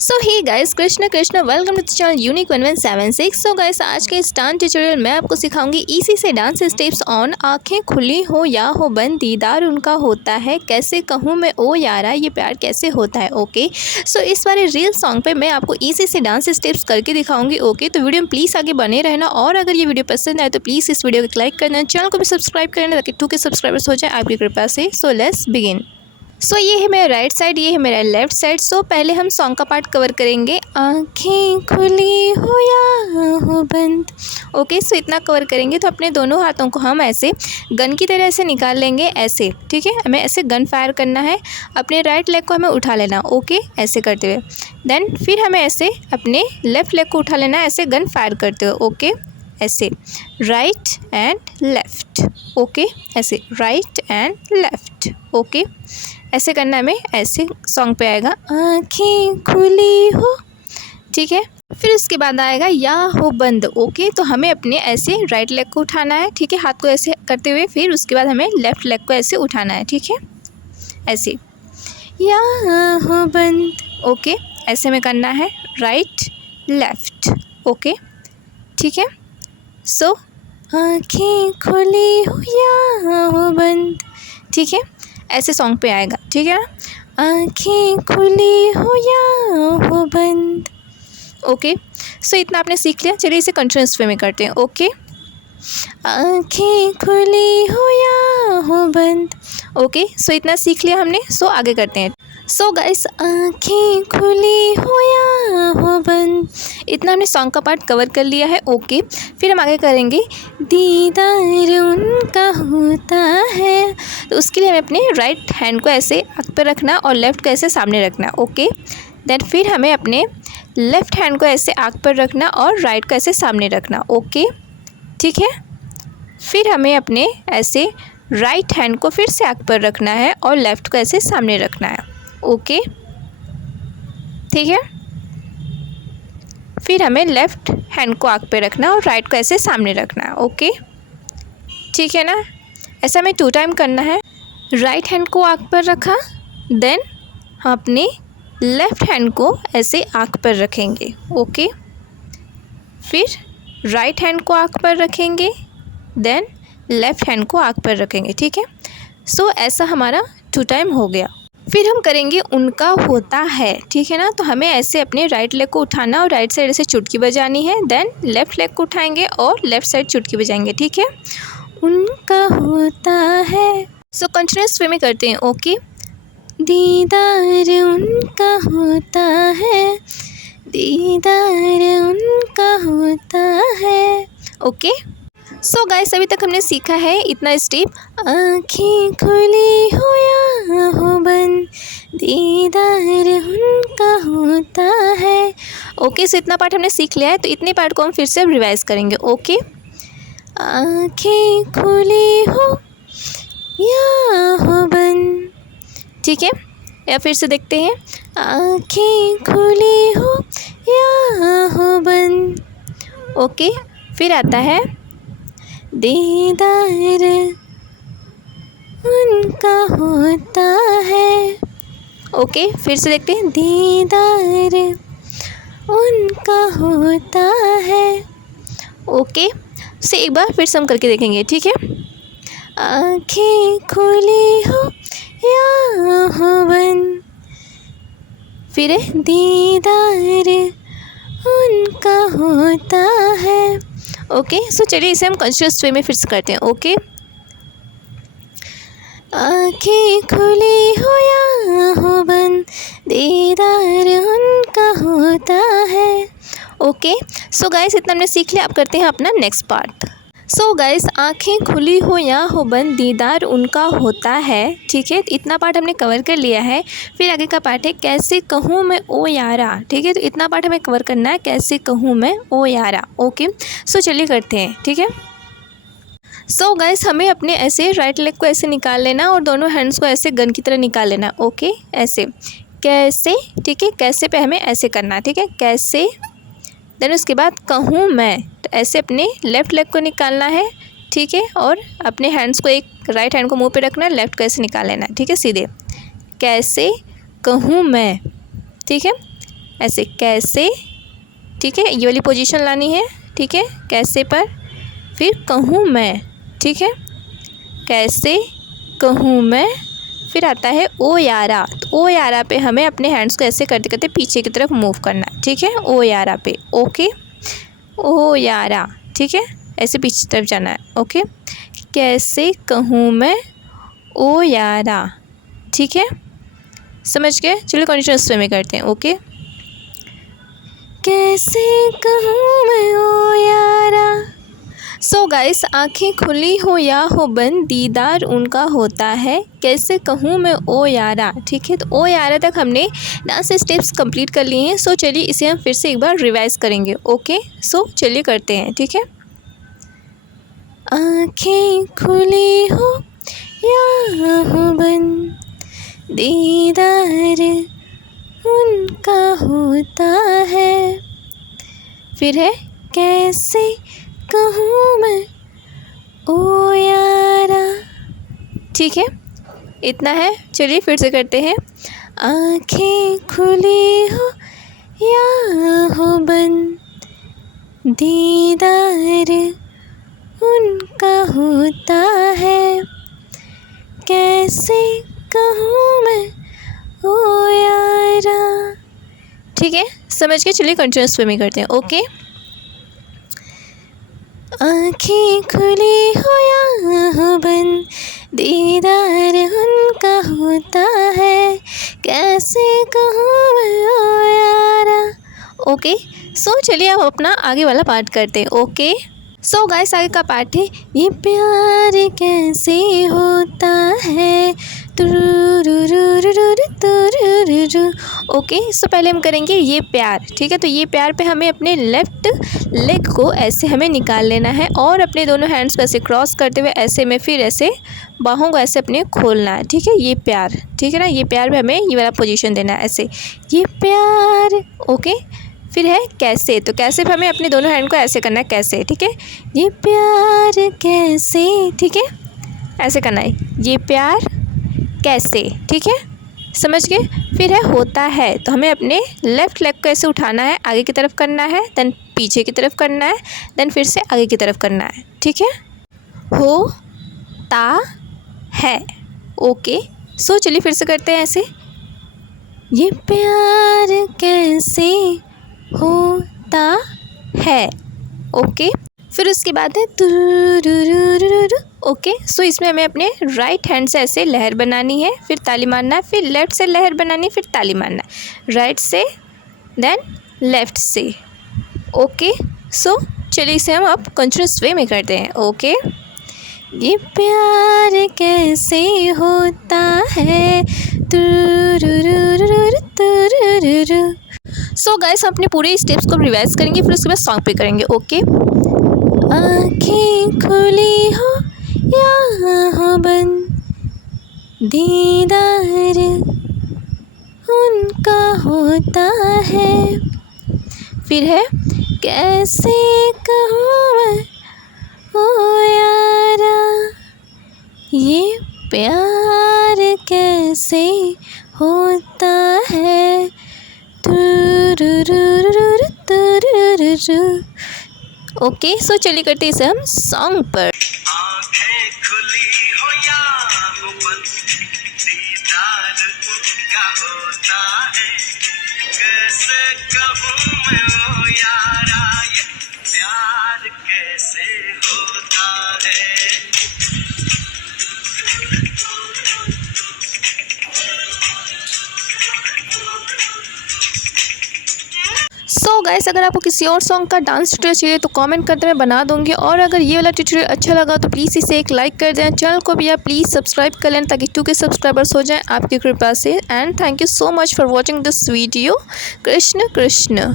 So hi guys, Krishna Krishna, welcome to the channel unique 1176। So guys, आज के इस dance tutorial में आपको सिखाऊंगी इजी से डांस स्टेप्स ऑन आंखें खुली हो या हो बंद, दीदार उनका होता है, कैसे कहूँ मैं ओ यारा, ये प्यार कैसे होता है। ओके, सो इस बारे रील सॉन्ग पे मैं आपको इजी से डांस स्टेप्स करके दिखाऊंगी। ओके, तो वीडियो में प्लीज़ आगे बने रहना, और अगर ये वीडियो पसंद आए तो प्लीज़ इस वीडियो को लाइक करना, चैनल को भी सब्सक्राइब करना ताकि 2K सब्सक्राइबर्स हो जाए आपकी कृपा से। So let's begin. सो ये है मेरा राइट साइड, ये है मेरा लेफ्ट साइड। सो पहले हम सॉन्ग का पार्ट कवर करेंगे, आंखें खुली हो या हो बंद। ओके, सो इतना कवर करेंगे। तो अपने दोनों हाथों को हम ऐसे गन की तरह से निकाल लेंगे, ऐसे। ठीक है, हमें ऐसे गन फायर करना है। अपने राइट लेग को हमें उठा लेना, ओके, ऐसे करते हुए। देन फिर हमें ऐसे अपने लेफ्ट लेग को उठा लेना है, ऐसे गन फायर करते हुए। ओके, ऐसे राइट एंड लेफ़्ट। ओके, ऐसे राइट एंड लेफ़्ट। ओके, ऐसे करना है हमें, ऐसे सॉन्ग पे आएगा आँखें खुली हो। ठीक है, फिर उसके बाद आएगा या हो बंद। ओके, तो हमें अपने ऐसे राइट लेग को उठाना है। ठीक है, हाथ को ऐसे करते हुए, फिर उसके बाद हमें लेफ्ट लेग को ऐसे उठाना है। ठीक है, ऐसे या हो बंद। ओके, ऐसे में करना है, राइट लेफ्ट। ओके, ठीक है। सो आँखें खुली हो या हो बंद। ठीक है, ऐसे सॉन्ग पे आएगा। ठीक है ना, आँखें खुली हो या हो बंद। ओके, सो इतना आपने सीख लिया। चलिए इसे कंटिन्यूअस वे में करते हैं। ओके, आँखें खुली हो या हो बंद। ओके, सो इतना सीख लिया हमने। सो आगे करते हैं। सो गाइस, आँखें खुली हो या हो बंद, इतना हमने सॉन्ग का पार्ट कवर कर लिया है। ओके, फिर हम आगे करेंगे, दीदार उनका होता है। तो उसके लिए हमें अपने राइट हैंड को ऐसे आँख पर रखना और लेफ़्ट को ऐसे सामने रखना। ओके, देन फिर हमें अपने लेफ़्ट हैंड को ऐसे आँख पर रखना और राइट को ऐसे सामने रखना। ओके, ठीक है। फिर हमें अपने ऐसे राइट हैंड को फिर से आँख पर रखना है और लेफ़्ट को ऐसे सामने रखना है। ओके, ठीक है। फिर हमें लेफ़्ट हैंड को आँख पे रखना और राइट को ऐसे सामने रखना है। ओके, ठीक है ना। ऐसा हमें 2 टाइम करना है। राइट हैंड को आँख पर रखा, देन हम अपने लेफ़्ट हैंड को ऐसे आँख पर रखेंगे। ओके, फिर राइट हैंड को आँख पर रखेंगे, देन लेफ़्ट हैंड को आँख पर रखेंगे। ठीक है, सो ऐसा हमारा 2 टाइम हो गया। फिर हम करेंगे उनका होता है। ठीक है ना, तो हमें ऐसे अपने राइट लेग को उठाना और राइट साइड से चुटकी बजानी है। देन लेफ़्ट लेग को उठाएंगे और लेफ़्ट साइड चुटकी बजाएंगे। ठीक है, उनका होता है। सो कंटिन्यूअस वे में करते हैं। ओके, दीदार उनका होता है, दीदार उनका होता है। ओके, सो गाइस, अभी तक हमने सीखा है इतना स्टेप, आँखें खुली हो या हो बंद, दीदार उनका होता है। ओके, सो इतना पार्ट हमने सीख लिया है। तो इतने पार्ट को हम फिर से रिवाइज करेंगे। ओके, आँखें खुली हो या हो बंद। ठीक है, या फिर से देखते हैं, आँखें खुली हो या हो बंद। ओके, फिर आता है, दीदार उनका होता है। ओके, फिर से देखते हैं, दीदार उनका होता है। ओके, से एक बार फिर से हम करके देखेंगे। ठीक है, आँखें खुली हो या हो बंद, फिर दीदार उनका होता है। ओके, सो चलिए इसे हम कंटिन्यूअस वे में फिर से करते हैं। ओके, आँखें खुली हो या हो बंद, दीदार उनका होता है। ओके, सो गाइस, इतना हमने सीख लिया। अब करते हैं अपना नेक्स्ट पार्ट। सो गाइस, आँखें खुली हो या हो बंद, दीदार उनका होता है। ठीक है, तो इतना पार्ट हमने कवर कर लिया है। फिर आगे का पार्ट है, कैसे कहूँ मैं ओ यारा। ठीक है, तो इतना पार्ट हमें कवर करना है, कैसे कहूँ मैं ओ यारा। ओके, सो चलिए करते हैं। ठीक है, सो गाइस, हमें अपने ऐसे राइट लेग को ऐसे निकाल लेना और दोनों हैंड्स को ऐसे गन की तरह निकाल लेना। ओके, ऐसे कैसे। ठीक है, कैसे पे हमें ऐसे करना है। ठीक है, कैसे, देन उसके बाद कहूँ मैं, तो ऐसे अपने लेफ़्ट लेग को निकालना है। ठीक है, और अपने हैंड्स को, एक राइट हैंड को मुंह पे रखना है, लेफ़्ट को ऐसे निकाल लेना है। ठीक है, सीधे कैसे कहूँ मैं। ठीक है, ऐसे कैसे, ठीक है, ये वाली पोजीशन लानी है, ठीक है, कैसे पर। फिर कहूँ मैं, ठीक है, कैसे कहूँ मैं। फिर आता है ओ यारा, तो ओ यारा पे हमें अपने हैंड्स को ऐसे करते करते पीछे की तरफ मूव करना है, ठीक है, ओ यारा पे, ओके, ओ यारा, ठीक है, ऐसे पीछे की तरफ जाना है, ओके। कैसे कहूँ मैं ओ यारा, ठीक है, समझ गए। चलो कंटिन्यूअस वे में करते हैं, ओके। कैसे कहूँ मैं ओ यारा। सो गाइस, आँखें खुली हो या हो बंद, दीदार उनका होता है, कैसे कहूँ मैं ओ यारा, ठीक है। तो ओ यारा तक हमने डांस स्टेप्स कंप्लीट कर लिए हैं। सो चलिए इसे हम फिर से एक बार रिवाइज करेंगे, ओके। सो चलिए करते हैं, ठीक है। आँखें खुली हो या हो बंद, दीदार उनका होता है। फिर है कैसे कहूँ मैं ओ यारा, ठीक है, इतना है। चलिए फिर से करते हैं। आँखें खुली हो या हो बंद, दीदार उनका होता है, कैसे कहूँ मैं ओ यारा, ठीक है, समझ के। चलिए कंटिन्यूअस वे में करते हैं, ओके। आँखें खुली हो या हो बंद, दीदार उनका होता है, कैसे कहूँ मैं ओ यारा, ओके। सो चलिए अब अपना आगे वाला पार्ट करते हैं, ओके। सो गाइस, आगे का पार्ट है ये प्यार कैसे होता है, ओके। सो पहले हम करेंगे ये प्यार, ठीक है। तो ये प्यार पे हमें अपने लेफ़्ट लेग को ऐसे हमें निकाल लेना है और अपने दोनों हैंड्स को ऐसे क्रॉस करते हुए ऐसे में फिर ऐसे बाहों को ऐसे अपने खोलना है, ठीक है। ये प्यार, ठीक है ना, ये प्यार पे हमें ये वाला पोजीशन देना है, ऐसे ये प्यार, ओके। फिर है कैसे, तो कैसे पे हमें अपने दोनों हैंड को ऐसे करना है, कैसे, ठीक है, ये प्यार कैसे, ठीक है, ऐसे करना है, ये प्यार कैसे, ठीक है, समझ गए। फिर है होता है, तो हमें अपने लेफ़्ट लेग को ऐसे उठाना है, आगे की तरफ करना है, देन पीछे की तरफ करना है, देन फिर से आगे की तरफ करना है, ठीक है। होता है, ओके। सो चलिए फिर से करते हैं ऐसे, ये प्यार कैसे होता है, ओके। फिर उसके बाद है तुरुरुरुरुरु, ओके। सो इसमें हमें अपने राइट हैंड से ऐसे लहर बनानी है, फिर ताली मारना है, फिर लेफ़्ट से लहर बनानी है, फिर ताली मारना है, राइट से देन लेफ़्ट से, ओके। सो चलिए इसे हम अब कंटिन्यूअस वे में करते हैं, ओके। ये प्यार कैसे होता है, तुरुरुरुरुरु तुरुरुरु। सो गाइस, हम अपने पूरे स्टेप्स को रिवाइज करेंगे, फिर उसके बाद सॉन्ग पे करेंगे, ओके। आँखें खुली हो या हो बंद, दीदार उनका होता है। फिर है कैसे कहूँ मैं ओ यारा, ये प्यार कैसे होता है, ओके। सो चलिए करते हैं इसे हम सॉन्ग पर। आँखें खुली हो या हो बंद, दीदार उनका होता है, कैसे कहूँ मैं ओ यारा, ये प्यार कैसे होता है। सो गाइस, अगर आपको किसी और सॉन्ग का डांस ट्यूटोरियल चाहिए तो कमेंट करते मैं बना दूंगी, और अगर ये वाला ट्यूटोरियल अच्छा लगा तो प्लीज़ इसे एक लाइक कर दें, चैनल को भी आप प्लीज़ सब्सक्राइब कर लें ताकि 2K सब्सक्राइबर्स हो जाएं आपकी कृपा से। And thank you so much for watching this video. Krishna Krishna.